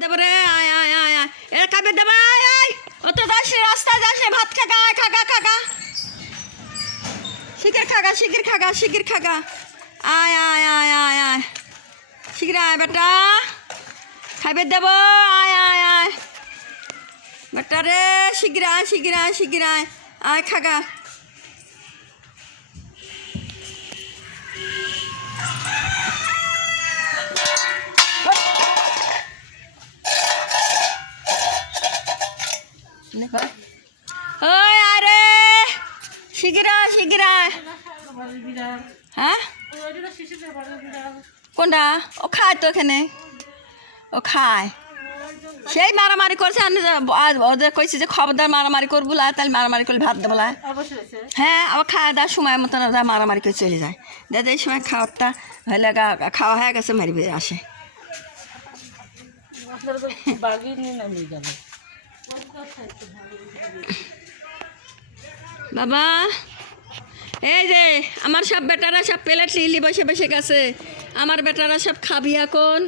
দেব রে আয় আয় আয় আয় এ খাবে দেব আয় আয় ও তো যাস রাস্তায় যাস ভাত খাগা খাগা খাগা শিগগির খাগা আয় আয় আয় আয় আয় শিগগির আয় বেটা খাইবে দেব আয় আয় আয় বেটা রে শিগগির আয় আয় খাগা ওই আরে শিগগির আয় হ্যাঁ কোনটা ও খায় তো এখানে ও খায় সেই মারামারি করছে আমি ওদের কইছি যে খবরদার মারামারি করবো তাহলে মারামারি করলে ভাত দেবো হ্যাঁ আবার খাওয়া দাওয়ার সময় মতন ওরা মারামারি করে চলে যায় দাদা এই সময় খাওয়ারটা হলে খাওয়া হয়ে গেছে মারি আসে বাবা এই যে আমার সব বেটারা সব প্লেট লিলি বসে বসে গেছে আমার বেটারা সব খাবি এখন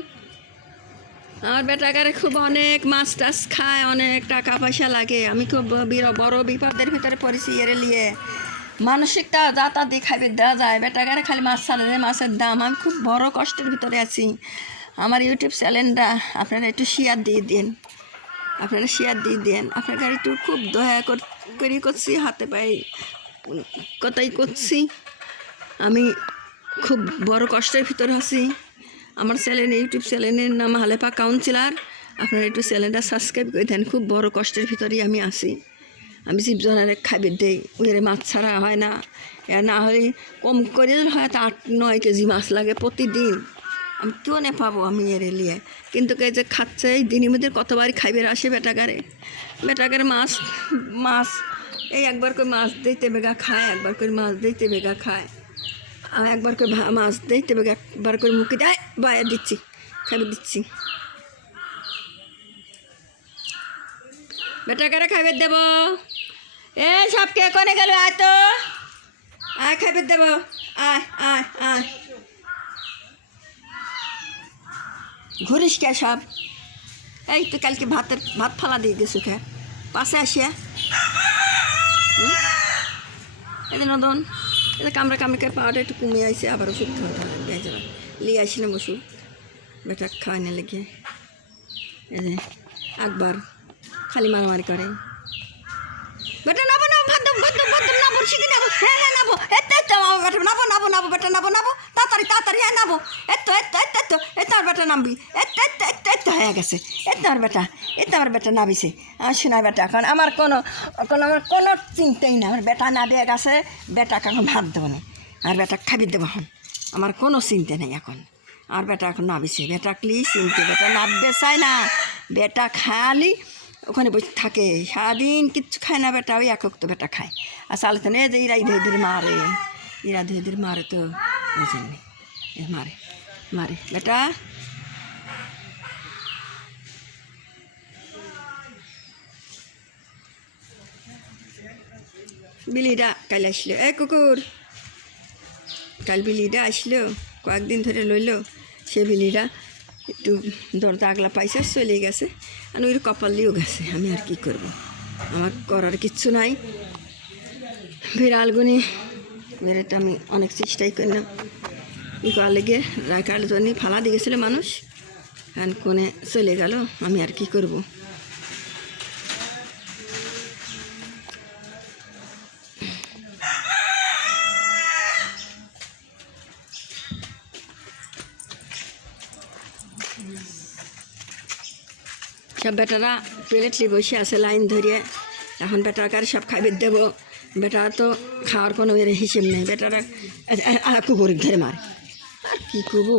আমার বেটাকারে খুব অনেক মাছ টাছ খায় অনেক টাকা পয়সা লাগে আমি খুব বড় বিপদের ভিতরে পড়েছি এর নিয়ে মানসিকটা যা তা দিয়ে খাইবে দেওয়া যায় বেটাকারে খালি মাছ ছাড়ে মাছের দাম আমি খুব বড় কষ্টের ভিতরে আছি আমার ইউটিউব চ্যানেলটা আপনারা একটু শেয়ার দিয়ে দিন আপনার একটু খুব দয়া করি করছি হাতে পায়ে কথাই করছি আমি খুব বড় কষ্টের ভিতরে আছি আমার ইউটিউব চ্যানেলের নাম হালেপা কাউন্সিলার আপনারা একটু চ্যানেলটা সাবস্ক্রাইব করে দেন খুব বড় কষ্টের ভিতরেই আমি আছি আমি জীবজনের খাইবে দেই ওই মাছ ছাড়া হয় না না হলে কম করে হয়তো 8-9 কেজি মাছ লাগে প্রতিদিন আমি কেউ না পাবো আমি এর লিয়ে কিন্তু কে যে খাচ্ছে এই দিনের মধ্যে কতবারই খাইবে আসে বেটাকারে মাছ এই একবার করে মাছ দিতে বেগা খায় একবার করে মাছ দিতে বেগা খায় আর একবার করে মাছ দিতে বেগা একবার করে মুখে দেয় বাইরে দিচ্ছি খাইবে দিচ্ছি বেটাকারে খাইবে দেব এ সব কে কোনে গেল আয় তো আয় খাইবে দেব আয় আয় আয় ঘুরিস কে সব এই তো কালকে ভাত ফালা দিয়ে গেছো খে পাশে আসিয়া এই নদন এটা কামড়ি করে পাওয়াটা একটু কমে আইসে আবার ওষুধ খাওয়া লিয়ে আসিলাম ওষুধ বেটা খাওয়াই না লেগে এই যে একবার খালি মারামারি করে বেটা নাবো নাবো শিখে নাবো হ্যাঁ নাবো নাবো বেটা নাবো তাড়াতাড়ি হ্যাঁ নাবো এত বেটা নামবি এত হয়ে গেছে আমার বেটা নাবিছে আমার শোনা বেটা এখন আমার কোনো চিন্তাই না আমার বেটা না দিয়ে গেছে বেটাকে এখন ভাত দেবো না আর বেটা খাবি দেবো এখন আমার কোনো চিন্তা নেই এখন আর বেটা এখন নাবিছে বেটা ক্লি চিনতে বেটা নাববে চায় না বেটা খালি ওখানে বসে থাকে সারাদিন কিচ্ছু খায় না বেটা ওই একক তো বেটা খায় আর চালাতে নেই যে ইরা ধীরে মারে তো বুঝেন মারে বেটা বিলিটা কাল আসলো কুকুর কাল বিলিটা আসলো কয়েকদিন ধরে লইল সে বিলিটা একটু দরজা আগলা পাইছে চলে গেছে আর ওই কপাল দিয়েও গেছে আমি আর কি করব আমার করার কিচ্ছু নাই বিড়ালগুনি মেরেটা আমি অনেক চেষ্টাই করলাম করা লেগে রাখার জন্য ফালা দিয়ে গেছিলো মানুষ আর কোনে চলে গেল আমি আর কি করব সব বেটারা প্লেটলি বসে আছে লাইন ধরিয়ে এখন বেটার সব খাইবে দেবো বেটা তো খাওয়ার কোনো এর হিসেব নেই বেটারা কুকুর ধরে মারে আর কী করবো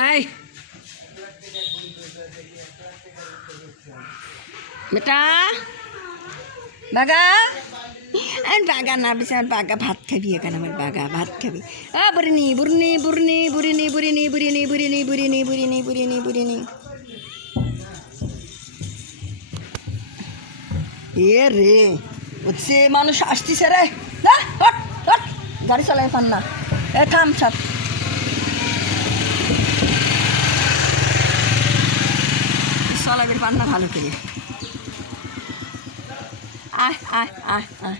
আয় बेटा भागा আমি বাগা না বেশি আমার বাগা ভাত খাবি এখানে আমার বাগা ভাত খাবি বুড়িনি বুড়নি বুড়নি বুড়িনি বুড়িনি বুড়িনি বুড়িনি বুড়িনি বুড়িনি বুড়িনি বুড়িনি এ রে হচ্ছে মানুষ আসতেছে রে না হট হট গাড়ি চালাই পান না এ থাম সাপ চলাবির পান না ভালো করে আয় আয় আয় আয়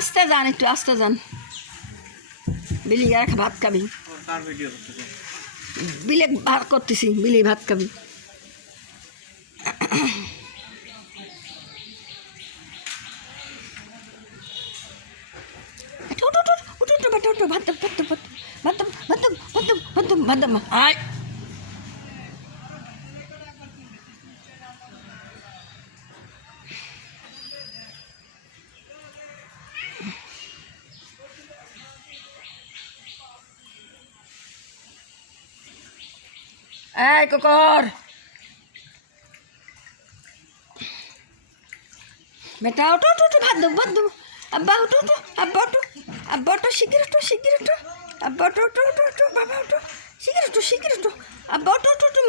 আস্তে যান একটু আস্তে যান বিলি আর ভাত খাবি বিলে ভাত করতেছি বিলি ভাত খাবি আয় এই কুকুর বেটা ওটো ওটো ওটো ভাত দেবো আব্বা ওটো ওটো আব্বা ওটো শিগগির ওটো আব্বা ওটো ওটো ওটো ওটো বাবা ওটো শিগগির ওটো আব্বা ওটো ওটো ওটো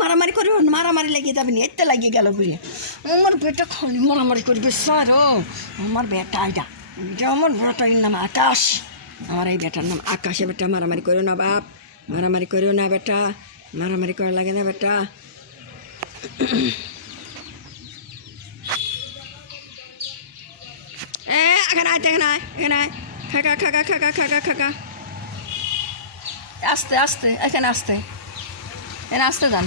মারামারি লেগে যাবে নি এতে লাগিয়ে গেল ঘুরিয়ে আমার বেটা খালি মারামারি করবে স্যার ও আমার বেটা এটা আমার বেটার নাম আকাশ আমার এই বেটার নাম আকাশে বেটা মারামারি করো না বাপ মারামারি করো না বেটা মারামারি করা লাগে না বেটা এখানে খাকা আস্তে এখানে আসতে যান